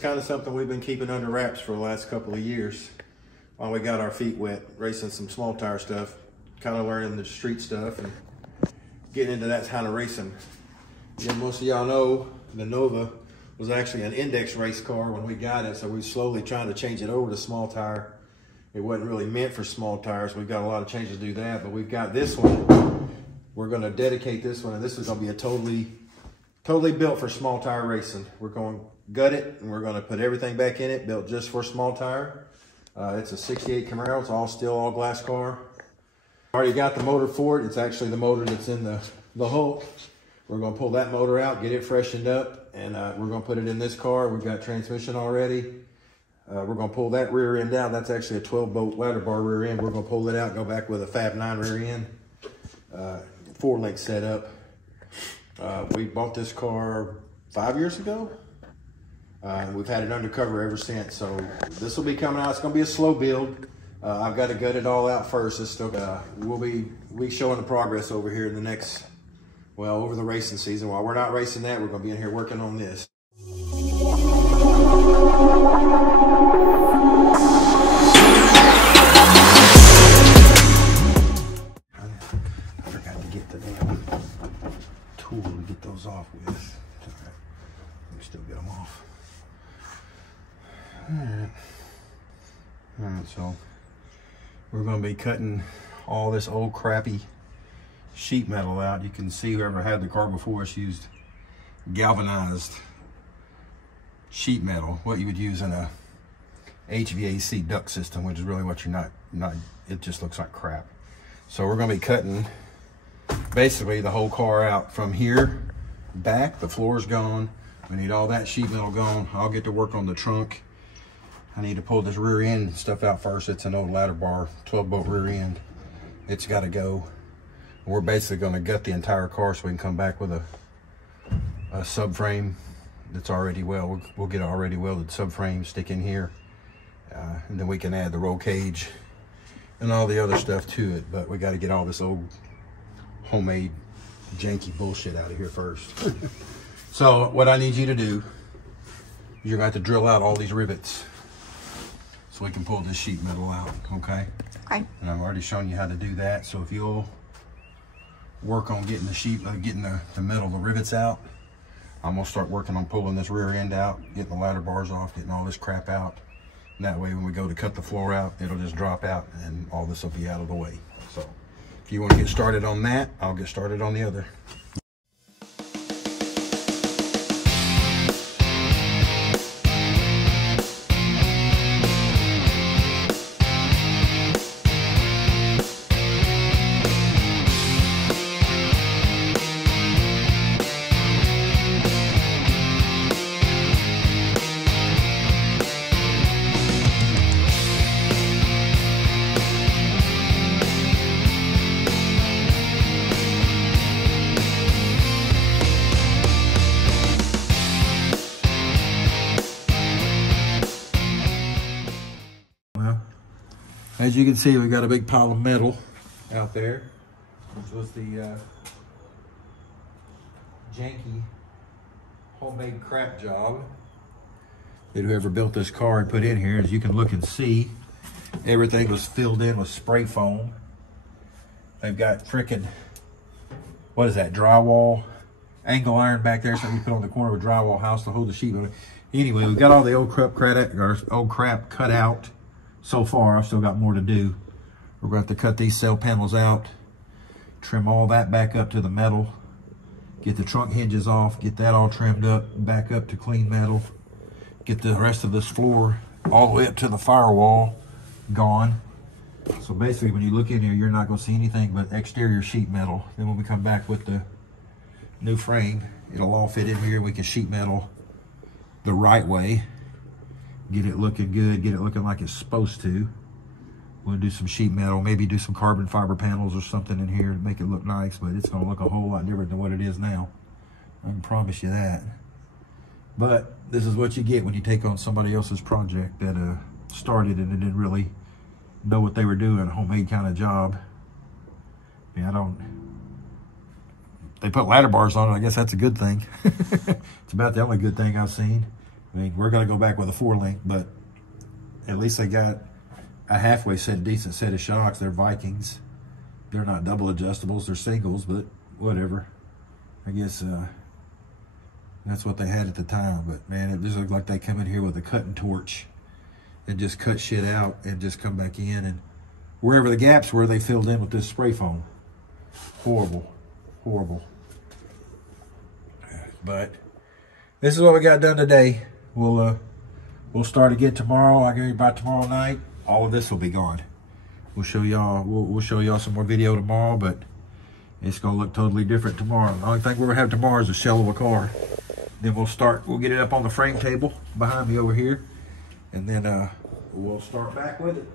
kind of something we've been keeping under wraps for the last couple of years while we got our feet wet, racing some small tire stuff, kind of learning the street stuff and getting into that kind of racing. Yeah, most of y'all know the Nova was actually an index race car when we got it, so we were slowly trying to change it over to small tire. It wasn't really meant for small tires. We've got a lot of changes to do that, but we've got this one. We're going to dedicate this one, and this is going to be a totally built for small tire racing. We're going to gut it, and we're going to put everything back in it, built just for small tire. It's a 68 Camaro. It's all steel, all glass car. Already got the motor for it. It's actually the motor that's in the Hulk. We're going to pull that motor out, get it freshened up, and we're going to put it in this car. We've got transmission already. We're going to pull that rear end out. That's actually a 12-bolt ladder bar rear end. We're going to pull it out, go back with a Fab 9 rear end, 4-link setup. We bought this car 5 years ago. We've had it undercover ever since. So this will be coming out. It's going to be a slow build. I've got to gut it all out first. It's still, we'll be showing the progress over here in the next, well, over the racing season. While we're not racing that, we're going to be in here working on this. I forgot to get the damn tool to get those off with. All right. We still get them off. All right, so we're going to be cutting all this old crappy sheet metal out. You can see whoever had the car before us used galvanized sheet metal, what you would use in a HVAC duct system, which is really what you're not, it just looks like crap. So we're going to be cutting basically the whole car out from here back. The floor's gone. We need all that sheet metal gone. I'll get to work on the trunk. I need to pull this rear end stuff out first. It's an old ladder bar, 12-bolt rear end. It's got to go. We're basically going to gut the entire car so we can come back with a subframe that's already welded. We'll get an already welded subframe, stick in here, and then we can add the roll cage and all the other stuff to it. But we got to get all this old homemade janky bullshit out of here first. So what I need you to do, you're going to have to drill out all these rivets so we can pull this sheet metal out, okay? Okay. And I've already shown you how to do that. So if you'll work on getting the sheet, getting the metal, the rivets out, I'm gonna start working on pulling this rear end out, getting the ladder bars off, getting all this crap out. And that way when we go to cut the floor out, it'll just drop out and all this will be out of the way. So if you want to get started on that, I'll get started on the other. As you can see, we've got a big pile of metal out there. This was the janky homemade crap job that whoever built this car and put in here. As you can look and see, everything was filled in with spray foam. They've got frickin', what is that, drywall, angle iron back there, something you put on the corner of a drywall house to hold the sheet. Anyway, we've got all the old crap cut out. So far, I've still got more to do. We're going to have to cut these cell panels out, trim all that back up to the metal, get the trunk hinges off, get that all trimmed up, back up to clean metal, get the rest of this floor all the way up to the firewall gone. So basically, when you look in here, you're not going to see anything but exterior sheet metal. Then when we come back with the new frame, it'll all fit in here. We can sheet metal the right way. Get it looking good, get it looking like it's supposed to. We'll do some sheet metal, maybe do some carbon fiber panels or something in here to make it look nice, but it's gonna look a whole lot different than what it is now. I can promise you that. But this is what you get when you take on somebody else's project that started and didn't really know what they were doing, a homemade kind of job. They put ladder bars on it, I guess that's a good thing. It's about the only good thing I've seen. I mean, we're going to go back with a 4-link, but at least they got a halfway decent set of shocks. They're Vikings. They're not double adjustables, they're singles, but whatever. I guess that's what they had at the time. But man, it just looked like they come in here with a cutting torch and just cut shit out and just come back in, and wherever the gaps were, they filled in with this spray foam. Horrible, horrible. But this is what we got done today. We'll start again tomorrow. I guess by tomorrow night, all of this will be gone. We'll show y'all. We'll show y'all some more video tomorrow, but it's gonna look totally different tomorrow. The only thing we're gonna have tomorrow is a shell of a car. Then we'll get it up on the frame table behind me over here, and then we'll start back with it.